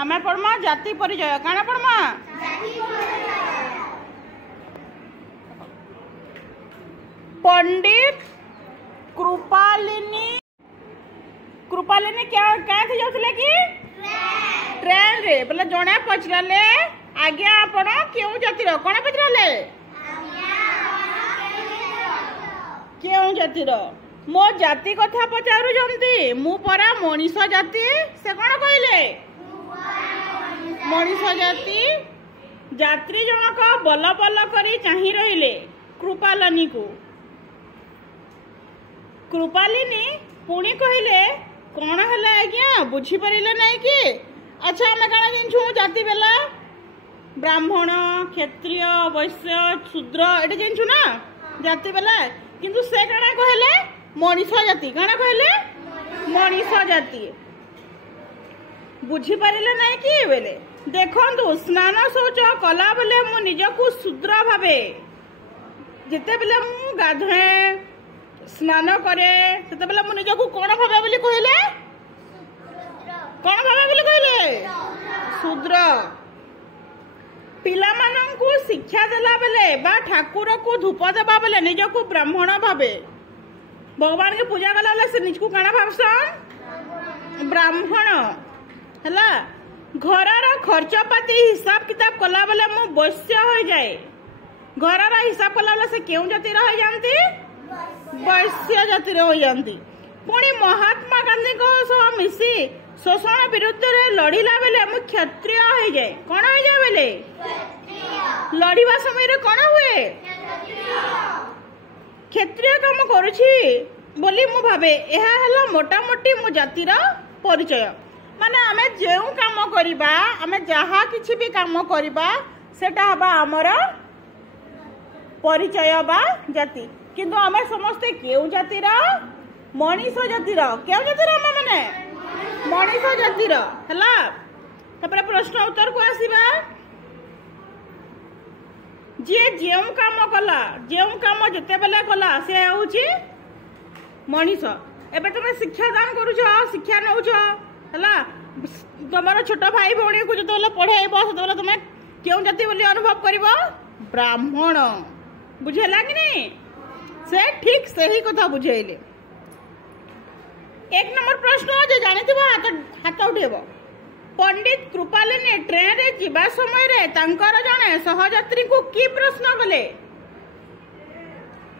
आमे पढ़मा जाति परिचय काना पढ़मा पंडित कृपालिनी कृपालिनी क्या क्या थी जाउथले कि ट्रेन रे बोले जणे पचराले आज्ञा आपण केउ जातिर कोन पचराले केउ जातिर मो जाति कथा पचारु जंती मु परा मनीष जाति से कोन कहले मनीष जाति यात्री जनक बल बल करी चाही रहिले कृपालिनी को कृपालिनी पुणी कहले कौन है आज्ञा बुझी पारे ना कि अच्छा आम कण जानू जाति बेला ब्राह्मण क्षत्रिय वैश्य शूद्र ये जानू ना जाति बेला किंतु से कण कहले मनीष जाति कण कहले मनीष जाति बुझी पारे ना कि बेले देखु स्नान शौच कला बेले मु निजकू शूद्र भावे जिते बेले मु गाधे स्नान करे सेते बेला मु निजकू कोन भावे बोली कहले कोन भावे बोली कहले शूद्र पिला माननकू शिक्षा देला बेले बा ठाकुर को धूप देबा बेले निजकू ब्राह्मण भावे भगवान के पूजा कला बेले से निजकू काना भावसन ब्राह्मण हला घरर खर्च पाती हिसाब किताब कला बेले मु वैश्य हो जाए घरर हिसाब कला बेले से केउ जाति रह जानती वैश्य जाति हो जाती पुणी महात्मा गांधी सह मिसी शोषण विरुद्ध रे लड़िला बेले मु क्षत्रिय हो जाए कौन हो जाए बेले लड़िबा समय रे कौन हुए क्षत्रिय काम करूछी बोली मु भावे एहा हला मोटा मोटी मु जातिर परिचय माने आमे जेउ काम करिबा आमे जहा किछि भी काम करिबा सेटा हबा हमर परिचय बा जाति किंतु आमे समस्ते केउ जातिर मनीष जातिर केउ जातिर आमे माने मनीष जातिर हला तपर प्रश्न उत्तर को आसीबा जे जेउ काम कला जेउ काम जते बेला कला से होची मनीष एबे तुमे शिक्षा दान करूछ शिक्षा नउछ हला तुमर छोट भाई भौणी को जो पढ़ेब से तुम क्यों जाति बोली अनुभव करिबो ब्राह्मण बुझेला कि नहीं से ठीक सही कथा बुझेले एक नंबर प्रश्न जे जानिथिबो हाथ उठेबो पंडित कृपालिनी ट्रेन रे जीवा समय रे तांकर जने सहयात्री को की प्रश्न कले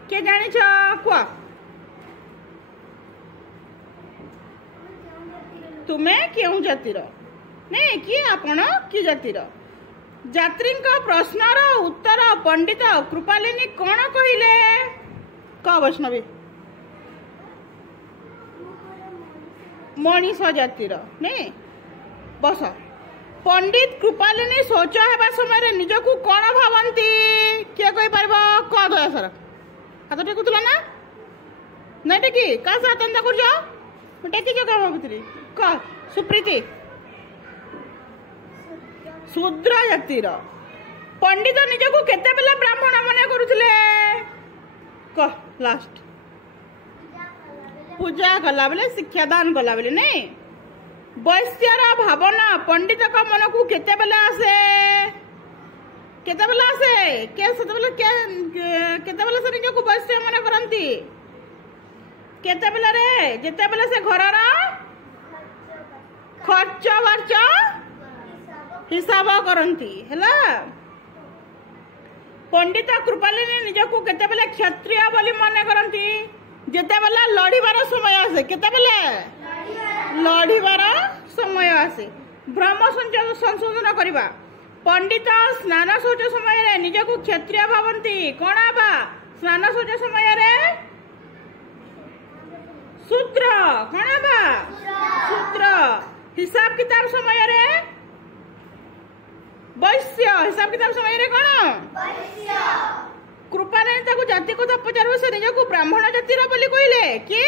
के जानिछ को तुमे क्यों जातिर नहीं कि आपण कि जातिर यात्री प्रश्नर उत्तर पंडित कृपालिनी कौन कहले क वैष्णवी मनीष जातिर नहीं बस पंडित कृपालिनी शौच हेबा समय निजकू कौन भावती किए कहि परबो क दया सर हाथ टेकुतला ना नहीं टेकी का साथ अंदा करजो टेकी जो काम भितरी क सुप्रीति शूद्र जातिर पंडित निजकू केते बेला ब्राह्मण मने करूथिले क लास्ट पूजा कला बेले शिक्षा दान कला बेले नहीं वैश्यर भावना पंडित का मन को केते बेला आसे केते बेला आसे के सेते बेले केते बेला से निजकू वैश्य मने करंती केते बेला रे जेते बेला से घरर खर्च वर्च हिसाब करती है पंडित कृपालिनी निजकू केते बेले क्षत्रिय बोली मन करती जेते बेला लड़ीबार समय आसे केते बेले लड़ीबार समय आसे भ्रम संशोधन करवा पंडित स्नान शौच समय निजकू क्षत्रिय भावती कौन आबा स्नान शौच समय शूद्र कौन आबा शूद्र हिसाब किताब समय वैश्य हिसाब किताब समय कौन कृपालिनी ताको जाति कथा पचार से निजकू ब्राह्मण जातिर बोली कहले कि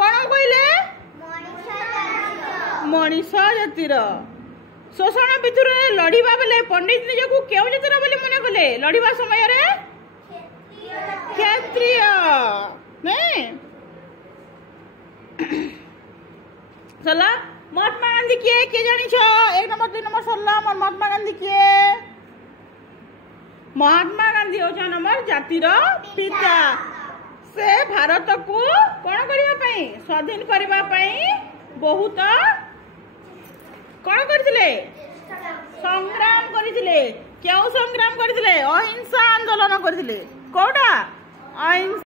कौन कहले मनीष जातिर शोषण विरुद्ध लड़ीबा बेले पंडित निजकू केउ जातिर बोली मन कले लड़ीबा समय क्षत्रिय नहीं चला महात्मा गांधी किए किए जानी छो 1 नंबर 2 नंबर सरला मोर महात्मा गांधी किए महात्मा गांधी होचन हमर जातिर पिता से भारत को कौन करबा पई स्वाधीन करबा पई बहुत कौन करथिले संग्राम करथिले क्यों संग्राम करथिले अहिंसा आंदोलन करथिले कोडा अहिंसा